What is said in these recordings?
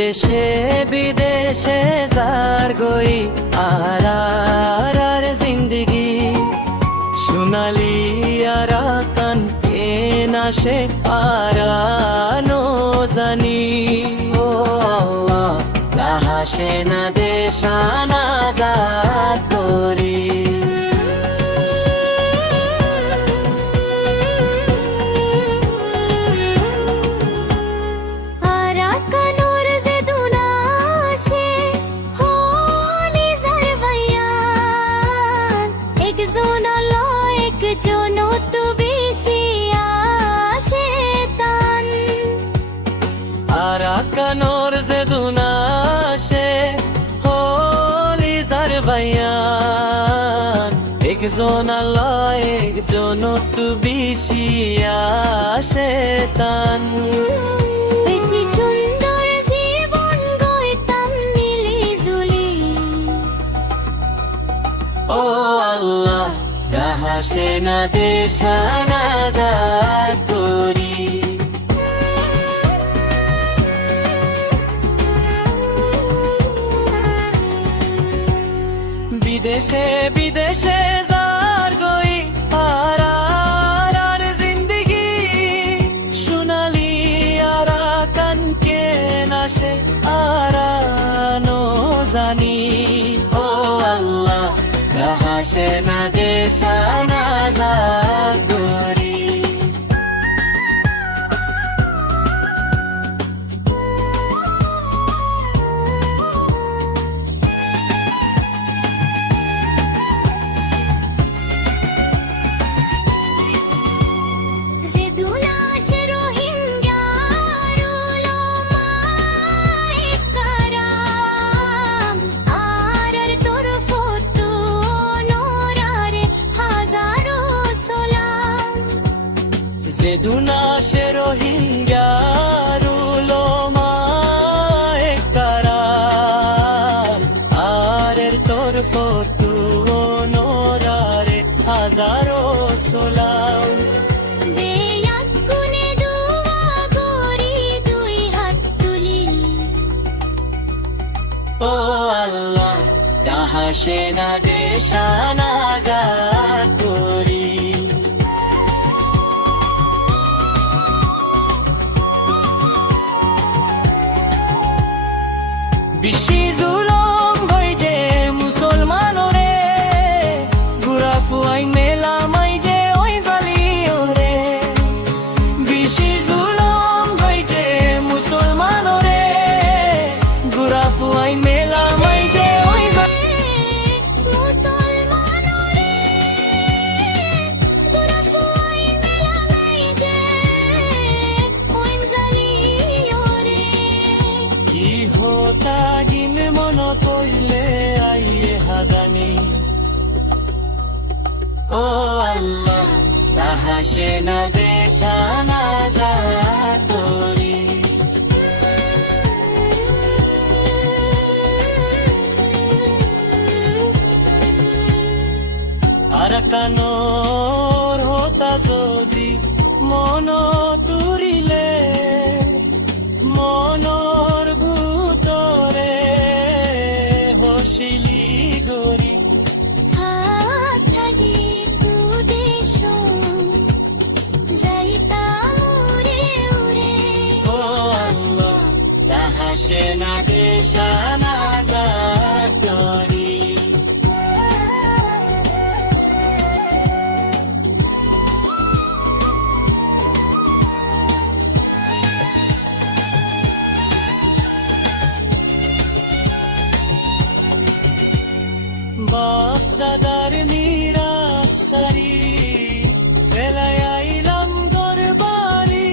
দেশে বিদেশে যার গই আর জিন্দগি সোনালি আর কান নাশে আরানো জানি ও আল্লাহ লাহাসে না দেশানা জাত করি Arakanor zedunashe holi zarbayan ekjon Allah ekjon tu bishiya shetan বেশি সুন্দর জীবন গইতাম মিলি জুলি ও আল্লাহ রাহাসে না দেশানা জাত করি বিদেশে বিদেশে যার গই আর জিন্দগি সোনালি আর কানকে নাশে আরানো জানি ও আল্লাহ রাহাসে না দেশানা জাত করি Zedunashe Rohingya ruloma ekaram arer tor fotu onorare hazaro solam বেয়াত গুনে দোয়া করি দুই হাত তুলি ও আল্লাহ তাহাসে না দেশানা জাত করি বিশি জুলম হই যে মুসলমানরে গুরা ফুয়াই মেলা মাই যে ওই জালিওরে বিশি জুলম হই যে মুসলমানরে গুরা ফুয়াই মেলা মাই যে ওই মুসলমানরে পুরা ফুয়াই মেলা মাই যে ওই জালিওরে কি হোতা গিনে মন তৈলে আইয়ে হাদানি ও আল্লাহ তাহাসে না দেশানা জাত করি আরাকানোর হোতা যদি মন তুরিলে মনর ভূতরে হসিলি গরি থাকি তুদেশ যাইতাম উড়ে উড়ে ও আল্লাহ তাহাসে না দেশানা জাত করি বাপ দাদার নিরাশারি ফেলায় আইলাম দরবারি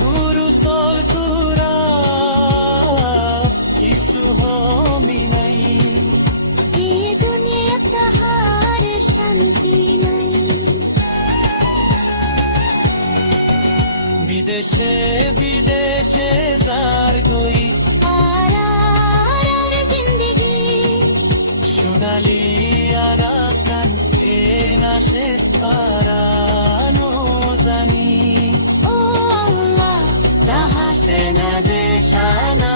মুরুসল কুরা কিছু হমি নাই এই দুনিয়া তাহার শান্তি নাই বিদেশে বিদেশে যার গই আর জিন্দগি সোনালি আর কান নাশে আরানো জানি ও আল্লাহ তাহাসে না দেশানা